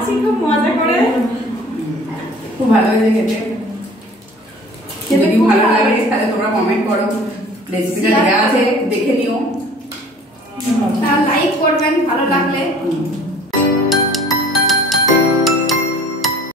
খাচ্ছি খুব মজা করে, খুব ভালো হয়েছে খেতে। যদি ভালো লাগে তাহলে তোমরা কমেন্ট করো, রেসিপিটা দেওয়া আছে দেখে নিও, লাইক করবেন ভালো লাগলে।